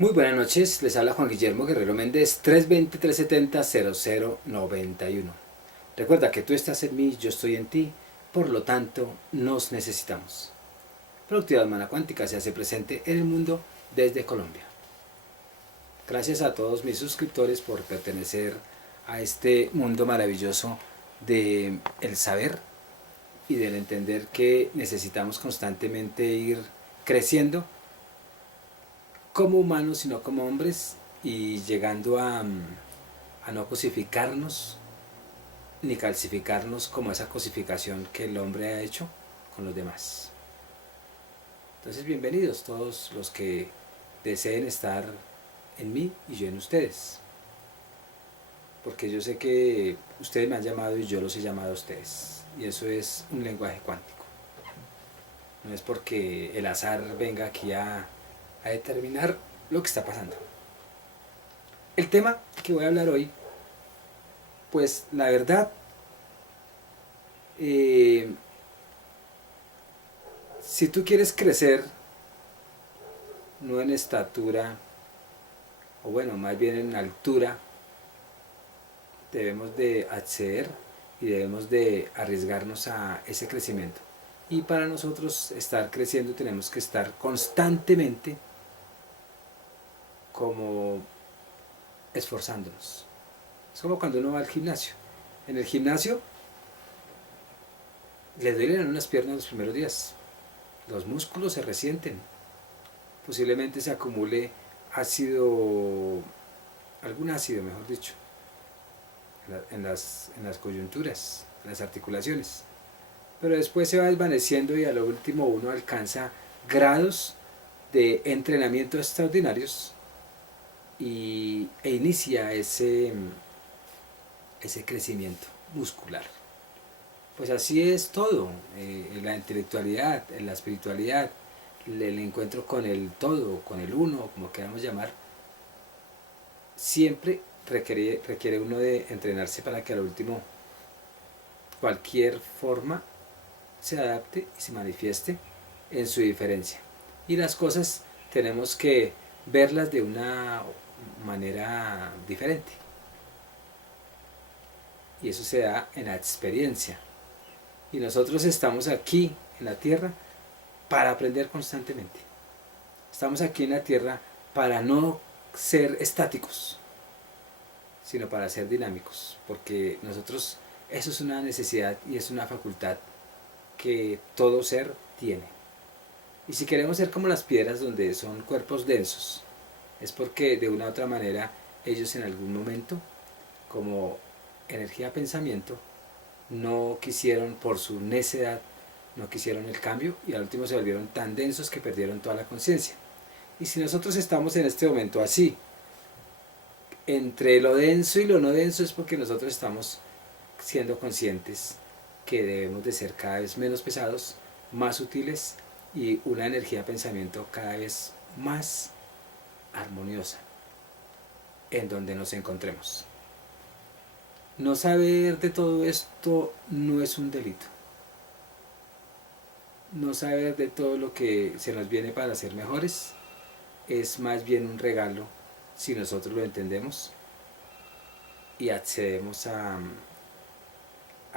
Muy buenas noches, les habla Juan Guillermo Guerrero Méndez, 320-370-0091. Recuerda que tú estás en mí, yo estoy en ti, por lo tanto nos necesitamos. Productividad Humana Cuántica se hace presente en el mundo desde Colombia. Gracias a todos mis suscriptores por pertenecer a este mundo maravilloso de el saber y del entender que necesitamos constantemente ir creciendo como humanos, sino como hombres, y llegando a no cosificarnos ni calcificarnos como esa cosificación que el hombre ha hecho con los demás. Entonces, bienvenidos todos los que deseen estar en mí y yo en ustedes, porque yo sé que ustedes me han llamado y yo los he llamado a ustedes, y eso es un lenguaje cuántico. No es porque el azar venga aquí a determinar lo que está pasando. El tema que voy a hablar hoy, pues la verdad, eh, si tú quieres crecer, no en estatura, o bueno, más bien en altura, debemos de acceder y debemos de arriesgarnos a ese crecimiento. Y para nosotros estar creciendo tenemos que estar constantemente como esforzándonos. Es como cuando uno va al gimnasio. En el gimnasio le duelen unas piernas los primeros días. Los músculos se resienten. Posiblemente se acumule ácido, algún ácido, mejor dicho, en las coyunturas, en las articulaciones. Pero después se va desvaneciendo y a lo último uno alcanza grados de entrenamiento extraordinarios e inicia ese crecimiento muscular. Pues así es todo, en la intelectualidad, en la espiritualidad, el encuentro con el todo, con el uno, como queramos llamar, siempre requiere uno de entrenarse para que al último cualquier forma se adapte y se manifieste en su diferencia. Y las cosas tenemos que verlas de una manera diferente. Y eso se da en la experiencia. Y nosotros estamos aquí en la tierra para aprender constantemente. Estamos aquí en la tierra para no ser estáticos, sino para ser dinámicos, porque nosotros, eso es una necesidad y es una facultad que todo ser tiene. Y si queremos ser como las piedras donde son cuerpos densos, es porque de una u otra manera ellos en algún momento, como energía pensamiento, no quisieron, por su necedad, no quisieron el cambio y al último se volvieron tan densos que perdieron toda la conciencia. Y si nosotros estamos en este momento así, entre lo denso y lo no denso, es porque nosotros estamos siendo conscientes que debemos de ser cada vez menos pesados, más sutiles y una energía de pensamiento cada vez más armoniosa en donde nos encontremos. No saber de todo esto no es un delito. No saber de todo lo que se nos viene para ser mejores es más bien un regalo si nosotros lo entendemos y accedemos a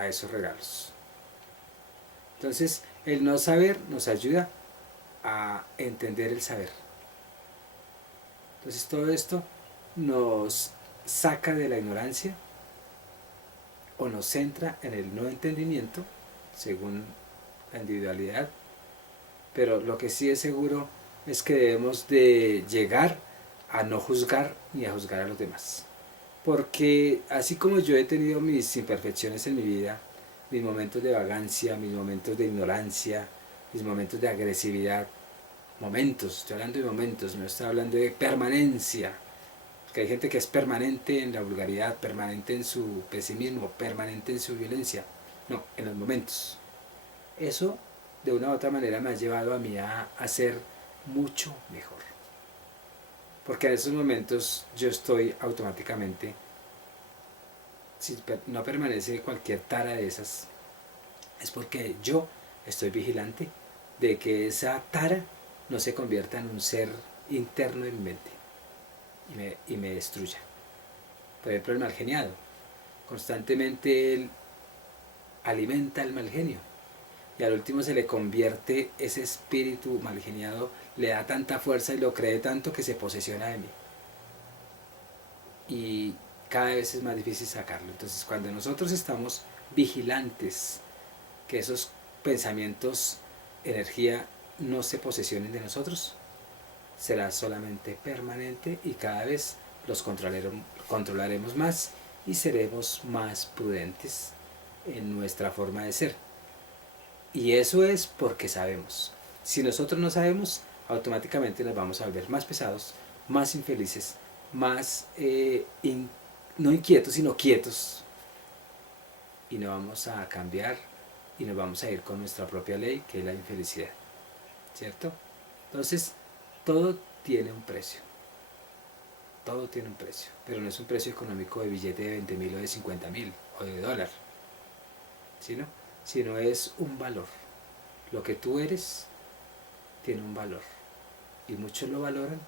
esos regalos. Entonces, el no saber nos ayuda a entender el saber. Entonces, todo esto nos saca de la ignorancia o nos centra en el no entendimiento, según la individualidad. Pero lo que sí es seguro es que debemos de llegar a no juzgar ni a juzgar a los demás. Porque así como yo he tenido mis imperfecciones en mi vida, mis momentos de vagancia, mis momentos de ignorancia, mis momentos de agresividad, momentos, estoy hablando de momentos, no estoy hablando de permanencia, porque hay gente que es permanente en la vulgaridad, permanente en su pesimismo, permanente en su violencia. No, en los momentos. Eso de una u otra manera me ha llevado a mí a ser mucho mejor. Porque en esos momentos yo estoy automáticamente, si no permanece cualquier tara de esas, es porque yo estoy vigilante de que esa tara no se convierta en un ser interno en mi mente. y me destruya. Por ejemplo, el mal geniado. Constantemente él alimenta el mal genio. Y al último se le convierte ese espíritu mal geniado, le da tanta fuerza y lo cree tanto que se posesiona de mí. Y cada vez es más difícil sacarlo. Entonces, cuando nosotros estamos vigilantes, que esos pensamientos, energía, no se posesionen de nosotros, será solamente permanente y cada vez los controlaremos más y seremos más prudentes en nuestra forma de ser. Y eso es porque sabemos. Si nosotros no sabemos, automáticamente nos vamos a volver más pesados, más infelices, más no inquietos, sino quietos. Y no vamos a cambiar y nos vamos a ir con nuestra propia ley, que es la infelicidad. ¿Cierto? Entonces, todo tiene un precio. Todo tiene un precio. Pero no es un precio económico de billete de 20.000 o de 50.000 o de dólar. Sino es un valor. Lo que tú eres tiene un valor. Y muchos lo valoran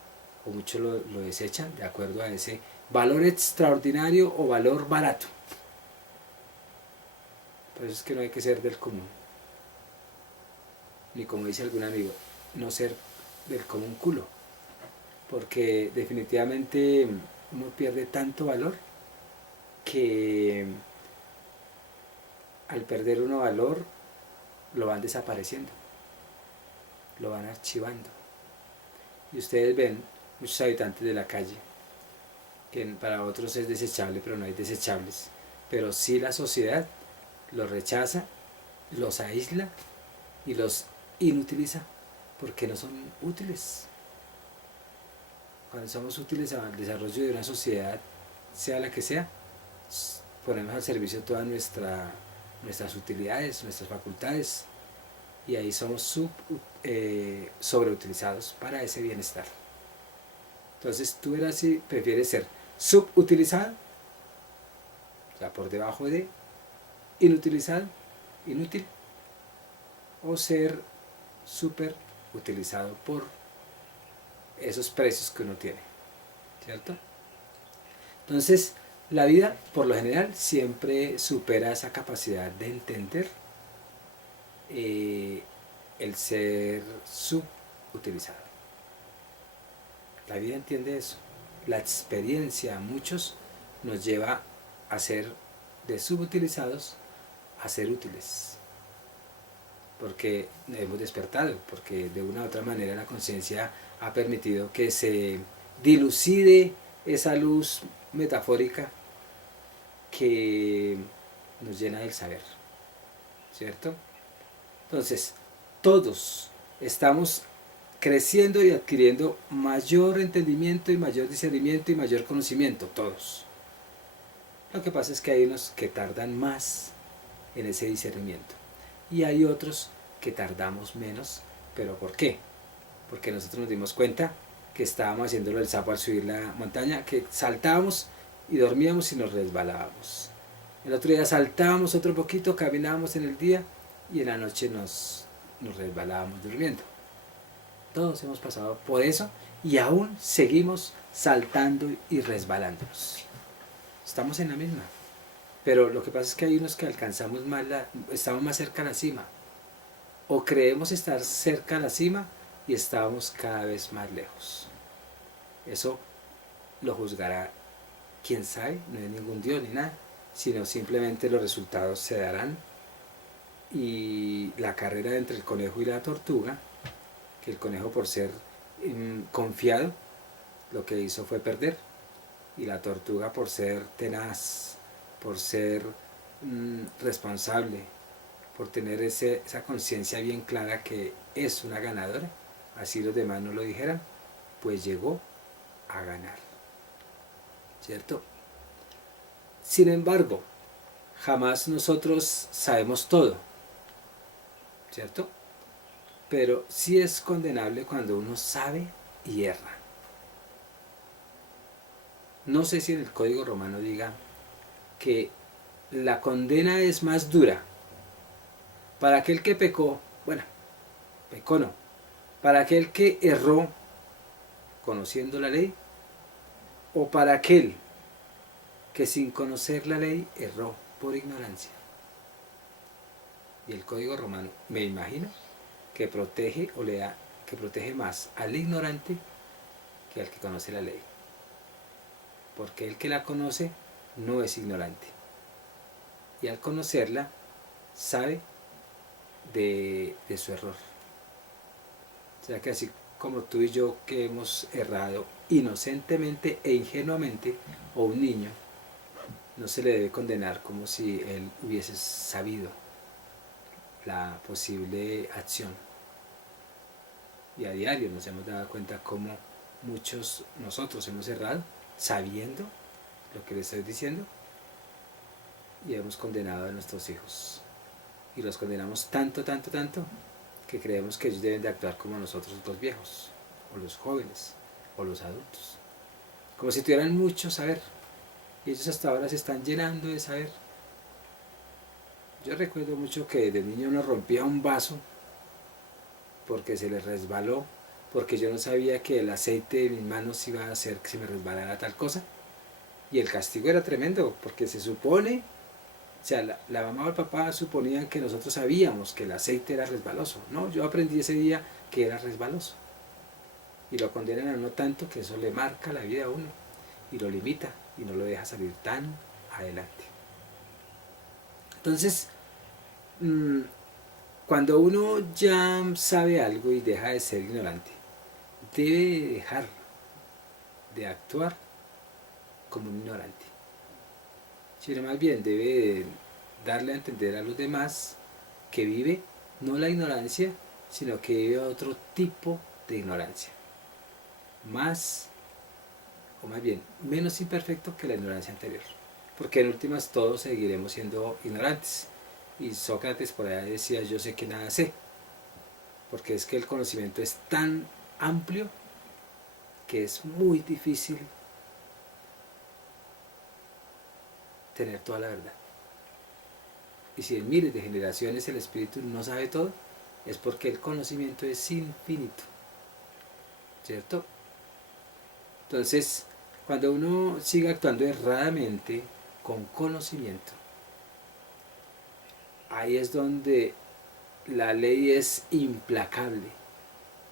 o muchos lo desechan de acuerdo a ese valor extraordinario o valor barato. Por eso es que no hay que ser del común. Ni como dice algún amigo, no ser del común culo. Porque definitivamente uno pierde tanto valor que al perder uno valor lo van desapareciendo, lo van archivando. Y ustedes ven muchos habitantes de la calle, que para otros es desechable, pero no hay desechables. Pero sí la sociedad los rechaza, los aísla y los inutiliza porque no son útiles. Cuando somos útiles al desarrollo de una sociedad, sea la que sea, ponemos al servicio todas nuestras utilidades, nuestras facultades, y ahí somos sobreutilizados para ese bienestar. Entonces tú verás si prefieres ser subutilizado, o sea, por debajo de, inutilizado, inútil, o ser super utilizado por esos precios que uno tiene, ¿cierto? Entonces, la vida, por lo general, siempre supera esa capacidad de entender el ser subutilizado. La vida entiende eso. La experiencia a muchos nos lleva a ser de subutilizados a ser útiles. Porque hemos despertado, porque de una u otra manera la conciencia ha permitido que se dilucide esa luz metafórica que nos llena del saber, ¿cierto? Entonces, todos estamos creciendo y adquiriendo mayor entendimiento y mayor discernimiento y mayor conocimiento, todos. Lo que pasa es que hay unos que tardan más en ese discernimiento y hay otros que tardamos menos. ¿Pero por qué? Porque nosotros nos dimos cuenta que estábamos haciéndolo el sapo al subir la montaña, que saltábamos y dormíamos y nos resbalábamos. El otro día saltábamos otro poquito, caminábamos en el día y en la noche nos resbalábamos durmiendo. Todos hemos pasado por eso y aún seguimos saltando y resbalándonos. Estamos en la misma. Pero lo que pasa es que hay unos que alcanzamos más, estamos más cerca a la cima. O creemos estar cerca a la cima y estamos cada vez más lejos. Eso lo juzgará quién sabe, no es ningún Dios ni nada, sino simplemente los resultados se darán. Y la carrera entre el conejo y la tortuga, que el conejo por ser confiado, lo que hizo fue perder, y la tortuga por ser tenaz, por ser responsable, por tener esa conciencia bien clara que es una ganadora, así los demás no lo dijeran, pues llegó a ganar, ¿cierto? Sin embargo, jamás nosotros sabemos todo, ¿cierto? Pero sí es condenable cuando uno sabe y erra. No sé si en el Código Romano diga que la condena es más dura para aquel que pecó, bueno, pecó no, para aquel que erró conociendo la ley, o para aquel que sin conocer la ley erró por ignorancia. Y el código romano, me imagino, que protege o le da, que protege más al ignorante que al que conoce la ley. Porque el que la conoce no es ignorante. Y al conocerla, sabe de su error. O sea que así como tú y yo que hemos errado inocentemente e ingenuamente, o un niño, no se le debe condenar como si él hubiese sabido la posible acción. Y a diario nos hemos dado cuenta cómo muchos nosotros hemos errado sabiendo lo que le estoy diciendo y hemos condenado a nuestros hijos. Y los condenamos tanto, tanto, tanto que creemos que ellos deben de actuar como nosotros los viejos, o los jóvenes, o los adultos. Como si tuvieran mucho saber. Y ellos hasta ahora se están llenando de saber. Yo recuerdo mucho que de niño uno rompía un vaso porque se le resbaló, porque yo no sabía que el aceite de mis manos iba a hacer que se me resbalara tal cosa. Y el castigo era tremendo, porque se supone, o sea, la mamá o el papá suponían que nosotros sabíamos que el aceite era resbaloso. No, yo aprendí ese día que era resbaloso. Y lo condenan a uno tanto que eso le marca la vida a uno y lo limita y no lo deja salir tan adelante. Entonces, cuando uno ya sabe algo y deja de ser ignorante, debe dejar de actuar como un ignorante, sino más bien debe darle a entender a los demás que vive no la ignorancia, sino que vive otro tipo de ignorancia, más, o más bien, menos imperfecto que la ignorancia anterior, porque en últimas todos seguiremos siendo ignorantes. Y Sócrates por allá decía: yo sé que nada sé, porque es que el conocimiento es tan amplio que es muy difícil tener toda la verdad. Y si en miles de generaciones el espíritu no sabe todo, es porque el conocimiento es infinito, ¿cierto? Entonces, cuando uno sigue actuando erradamente con conocimiento, ahí es donde la ley es implacable,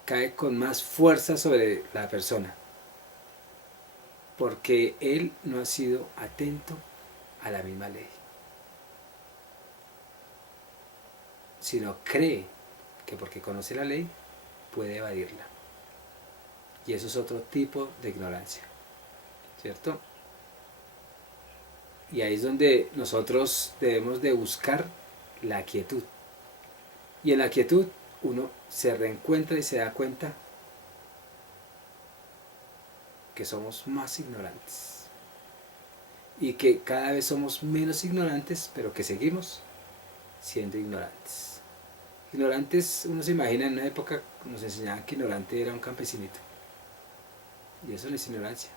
cae con más fuerza sobre la persona, porque él no ha sido atento a la misma ley, sino cree que porque conoce la ley puede evadirla. Y eso es otro tipo de ignorancia, ¿cierto? Y ahí es donde nosotros debemos de buscar la quietud. Y en la quietud uno se reencuentra y se da cuenta que somos más ignorantes. Y que cada vez somos menos ignorantes, pero que seguimos siendo ignorantes. Ignorantes, uno se imagina en una época nos enseñaban que ignorante era un campesinito. Y eso no es ignorancia.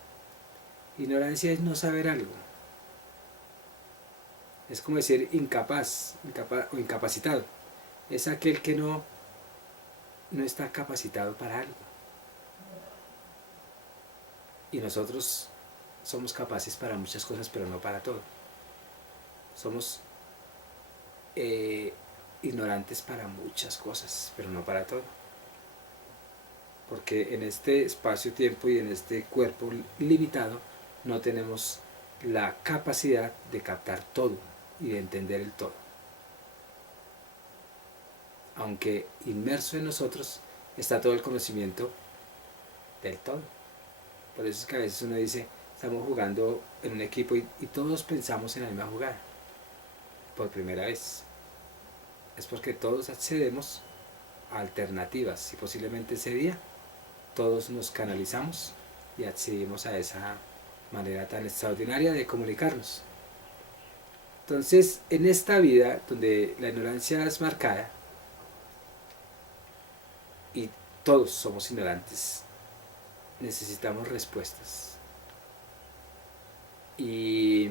Ignorancia es no saber algo. Es como decir incapaz o incapacitado. Es aquel que no está capacitado para algo. Y nosotros somos capaces para muchas cosas, pero no para todo. Somos ignorantes para muchas cosas, pero no para todo. Porque en este espacio-tiempo y en este cuerpo limitado no tenemos la capacidad de captar todo y de entender el todo. Aunque inmerso en nosotros está todo el conocimiento del todo. Por eso es que a veces uno dice, estamos jugando en un equipo y todos pensamos en la misma jugada, por primera vez. Es porque todos accedemos a alternativas y posiblemente ese día todos nos canalizamos y accedimos a esa manera tan extraordinaria de comunicarnos. Entonces, en esta vida donde la ignorancia es marcada y todos somos ignorantes, necesitamos respuestas. Y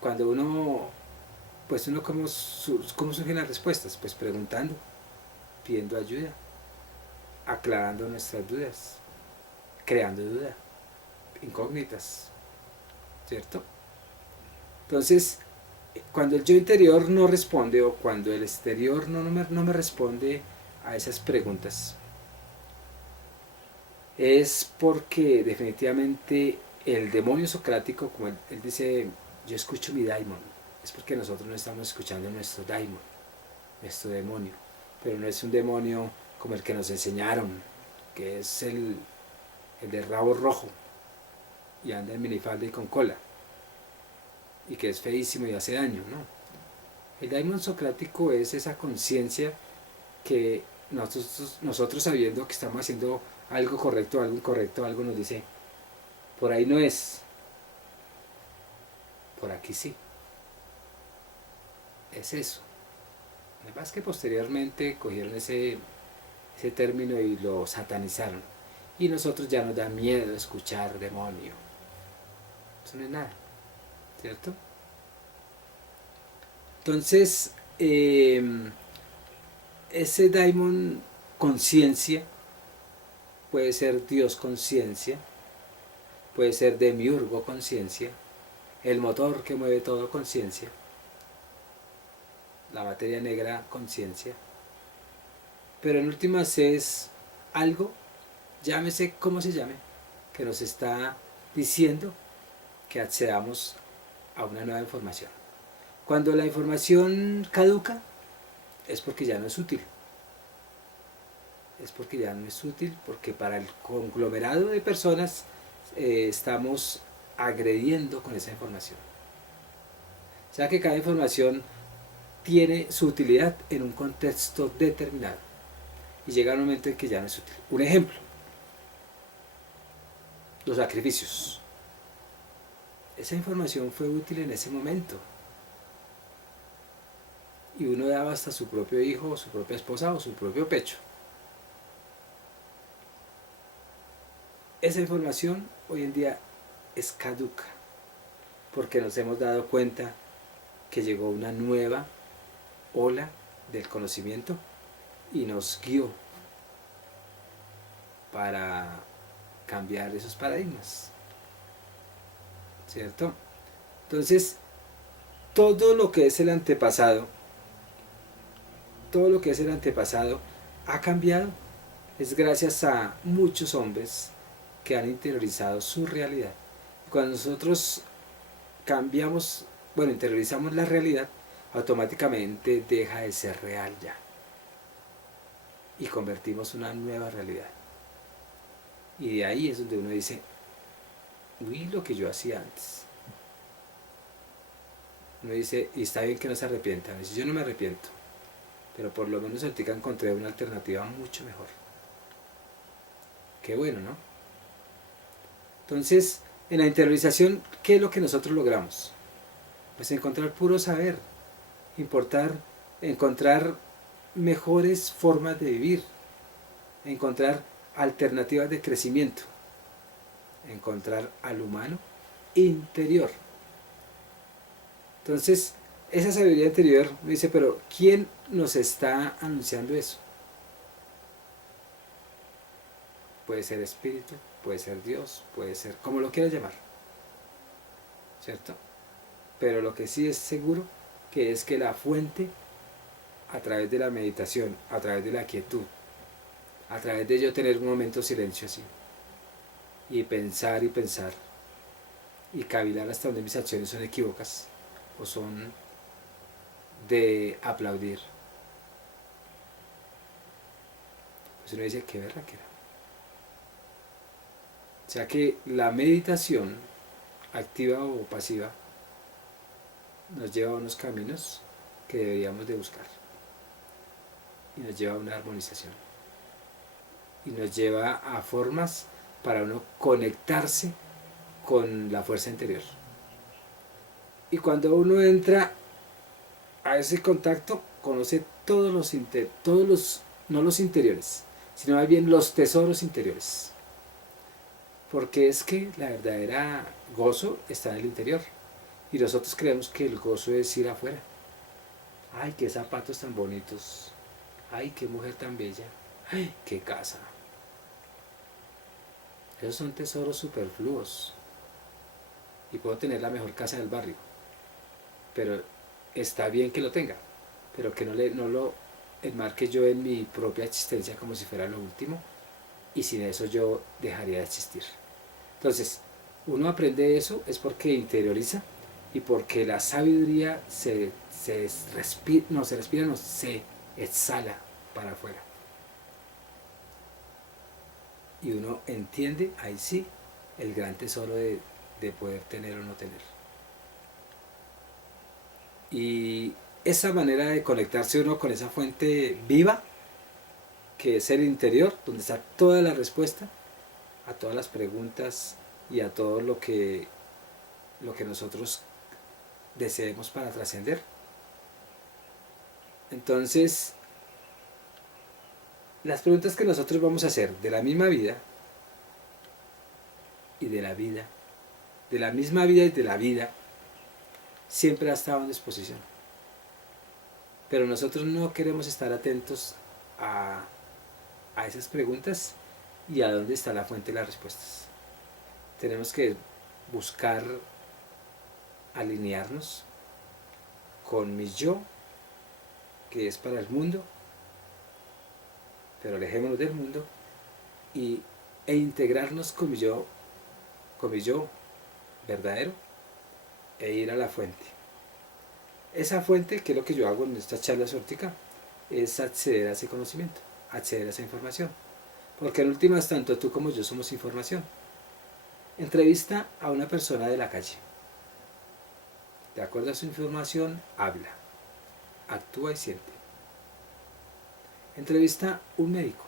cuando uno ¿cómo surgen las respuestas? Pues preguntando, pidiendo ayuda, aclarando nuestras dudas, creando duda, incógnitas, ¿cierto? Entonces, cuando el yo interior no responde o cuando el exterior no me responde a esas preguntas, es porque definitivamente el demonio socrático, como él dice, yo escucho mi daimon, es porque nosotros no estamos escuchando nuestro daimon, nuestro demonio, pero no es un demonio como el que nos enseñaron, que es el de rabo rojo y anda en minifalda y con cola y que es feísimo y hace daño, ¿no? El daimon socrático es esa conciencia que nosotros sabiendo que estamos haciendo algo correcto, algo incorrecto, algo nos dice, por ahí no es, por aquí sí. Es eso. Lo que pasa es que posteriormente cogieron ese término y lo satanizaron. Y nosotros ya nos da miedo escuchar demonio. Eso no es nada, ¿cierto? Entonces, ese daimon conciencia puede ser Dios conciencia, puede ser demiurgo conciencia, el motor que mueve todo conciencia, la materia negra conciencia, pero en últimas es algo, llámese como se llame, que nos está diciendo que accedamos a una nueva información. Cuando la información caduca es porque ya no es útil. Es porque ya no es útil, porque para el conglomerado de personas estamos agrediendo con esa información. O sea que cada información tiene su utilidad en un contexto determinado y llega un momento en que ya no es útil. Un ejemplo, los sacrificios. Esa información fue útil en ese momento y uno daba hasta su propio hijo, su propia esposa o su propio pecho. Esa información hoy en día es caduca porque nos hemos dado cuenta que llegó una nueva ola del conocimiento y nos guió para cambiar esos paradigmas, ¿cierto? Entonces, todo lo que es el antepasado, todo lo que es el antepasado ha cambiado. Es gracias a muchos hombres que han interiorizado su realidad. Cuando nosotros cambiamos, bueno, interiorizamos la realidad, automáticamente deja de ser real ya. Y convertimos una nueva realidad. Y de ahí es donde uno dice, uy, lo que yo hacía antes. Uno dice, y está bien que no se arrepientan. Dice, yo no me arrepiento, pero por lo menos ahorita encontré una alternativa mucho mejor. Qué bueno, ¿no? Entonces, en la interiorización, ¿qué es lo que nosotros logramos? Pues encontrar puro saber, encontrar mejores formas de vivir, encontrar alternativas de crecimiento, encontrar al humano interior. Entonces, esa sabiduría interior me dice, pero ¿quién nos está anunciando eso? Puede ser espíritu, puede ser Dios, puede ser como lo quieras llamar, ¿cierto? Pero lo que sí es seguro que es que la fuente, a través de la meditación, a través de la quietud, a través de yo tener un momento de silencio así, y pensar y cavilar hasta donde mis acciones son equívocas o son de aplaudir, pues uno dice, qué berraquera. O sea que la meditación, activa o pasiva, nos lleva a unos caminos que deberíamos de buscar. Y nos lleva a una armonización. Y nos lleva a formas para uno conectarse con la fuerza interior. Y cuando uno entra a ese contacto, conoce no los interiores, sino más bien los tesoros interiores. Porque es que la verdadera gozo está en el interior. Y nosotros creemos que el gozo es ir afuera. Ay, qué zapatos tan bonitos. Ay, qué mujer tan bella. Ay, qué casa. Esos son tesoros superfluos. y puedo tener la mejor casa del barrio, pero está bien que lo tenga, pero que no lo enmarque yo en mi propia existencia como si fuera lo último, y sin eso yo dejaría de existir. Entonces, uno aprende eso es porque interioriza y porque la sabiduría se respira, no, se exhala para afuera. Y uno entiende, ahí sí, el gran tesoro de poder tener o no tener. Y esa manera de conectarse uno con esa fuente viva, que es el interior, donde está toda la respuesta a todas las preguntas y a todo lo que nosotros deseemos para trascender. Entonces, las preguntas que nosotros vamos a hacer de la misma vida y de la vida, de la misma vida y de la vida, siempre ha estado en disposición. Pero nosotros no queremos estar atentos a esas preguntas y a dónde está la fuente de las respuestas. Tenemos que buscar alinearnos con mi yo, que es para el mundo, pero alejémonos del mundo, e integrarnos con mi yo verdadero, e ir a la fuente. Esa fuente, que es lo que yo hago en esta charla sórtica, es acceder a ese conocimiento, acceder a esa información. Porque en últimas, tanto tú como yo somos información. Entrevista a una persona de la calle. De acuerdo a su información, habla, actúa y siente. Entrevista a un médico.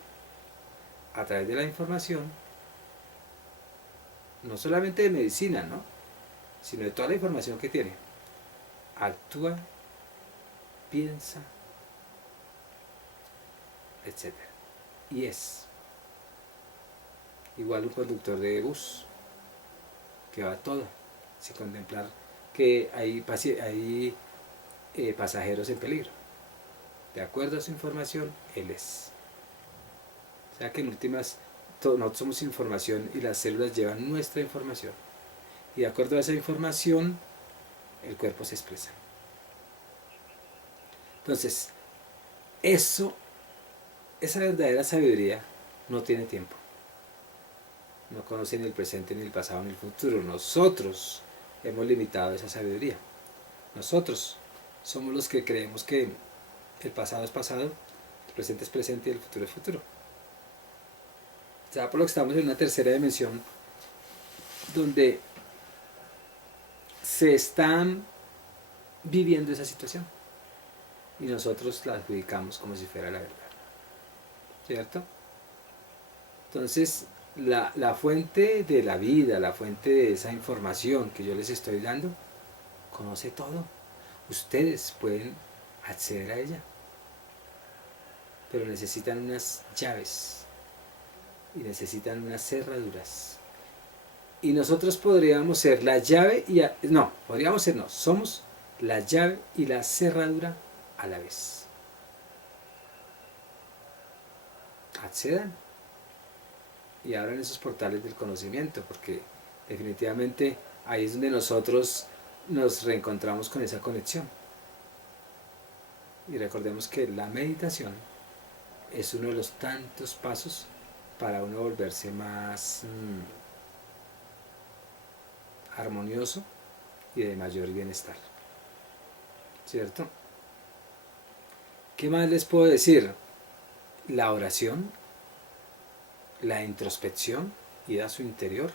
A través de la información, no solamente de medicina, ¿no?, sino de toda la información que tiene. Actúa, piensa, etc. Y es igual un conductor de bus, que va todo, sin contemplar que hay pasajeros en peligro. De acuerdo a su información, él es. O sea que en últimas, nosotros somos información y las células llevan nuestra información. Y de acuerdo a esa información, el cuerpo se expresa. Entonces, esa verdadera sabiduría no tiene tiempo. No conoce ni el presente, ni el pasado, ni el futuro. Nosotros hemos limitado esa sabiduría. Nosotros somos los que creemos que el pasado es pasado, el presente es presente y el futuro es futuro. O sea, por lo que estamos en una tercera dimensión donde se están viviendo esa situación y nosotros la adjudicamos como si fuera la verdad. ¿Cierto? Entonces, la fuente de la vida, la fuente de esa información que yo les estoy dando, conoce todo. Ustedes pueden acceder a ella, pero necesitan unas llaves y necesitan unas cerraduras. Y nosotros podríamos ser la llave y somos la llave y la cerradura a la vez. Accedan y abran esos portales del conocimiento, porque definitivamente ahí es donde nosotros nos reencontramos con esa conexión. Y recordemos que la meditación es uno de los tantos pasos para uno volverse más armonioso y de mayor bienestar. ¿Cierto? ¿Qué más les puedo decir? La oración, la introspección, ir a su interior.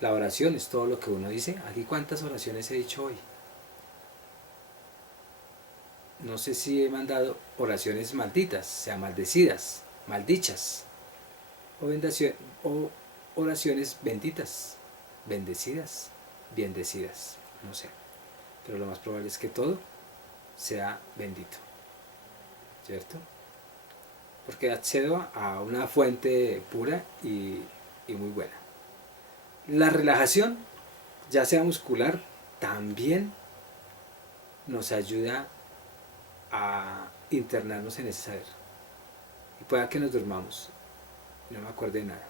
La oración es todo lo que uno dice. Aquí, ¿cuántas oraciones he dicho hoy? No sé si he mandado oraciones malditas, o sea, maldecidas, maldichas, o oraciones benditas, bendecidas, biendecidas, no sé. Pero lo más probable es que todo sea bendito, ¿cierto? Porque accedo a una fuente pura y muy buena. La relajación, ya sea muscular, también nos ayuda a internarnos en ese saber. Y pueda que nos durmamos, no me acuerdo de nada,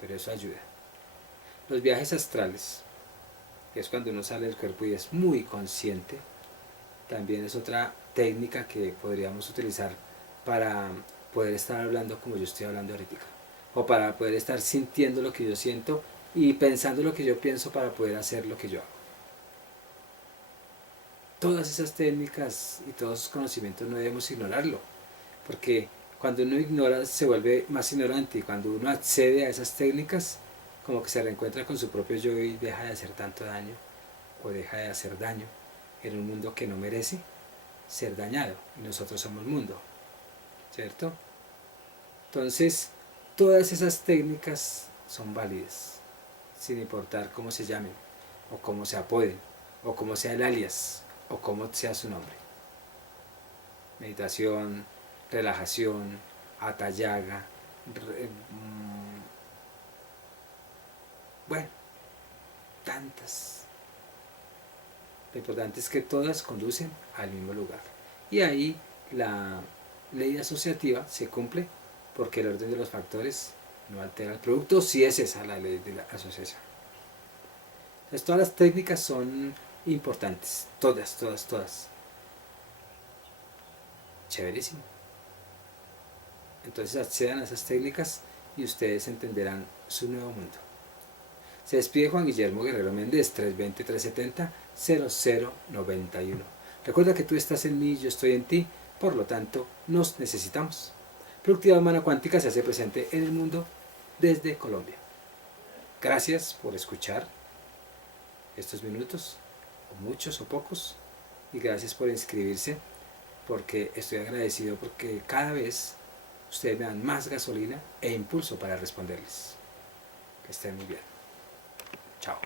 pero eso ayuda. Los viajes astrales, que es cuando uno sale del cuerpo y es muy consciente. También es otra técnica que podríamos utilizar para poder estar hablando como yo estoy hablando ahorita, o para poder estar sintiendo lo que yo siento y pensando lo que yo pienso para poder hacer lo que yo hago. Todas esas técnicas y todos esos conocimientos no debemos ignorarlo, porque cuando uno ignora se vuelve más ignorante, y cuando uno accede a esas técnicas como que se reencuentra con su propio yo y deja de hacer tanto daño, o deja de hacer daño en un mundo que no merece ser dañado, y nosotros somos mundo, ¿cierto? Entonces, todas esas técnicas son válidas, sin importar cómo se llamen, o cómo se apoden, o cómo sea el alias, o cómo sea su nombre. Meditación, relajación, hatha yoga, bueno, tantas. Lo importante es que todas conducen al mismo lugar. Y ahí la ley asociativa se cumple, porque el orden de los factores no altera el producto, si es esa la ley de la asociación. Entonces todas las técnicas son importantes, todas, todas, todas. Chéverísimo. Entonces accedan a esas técnicas y ustedes entenderán su nuevo mundo. Se despide Juan Guillermo Guerrero Méndez, 320-370-0091. Recuerda que tú estás en mí y yo estoy en ti, por lo tanto nos necesitamos. Productividad Humana Cuántica se hace presente en el mundo desde Colombia. Gracias por escuchar estos minutos, o muchos o pocos, y gracias por inscribirse, porque estoy agradecido porque cada vez ustedes me dan más gasolina e impulso para responderles. Que estén muy bien. Chao.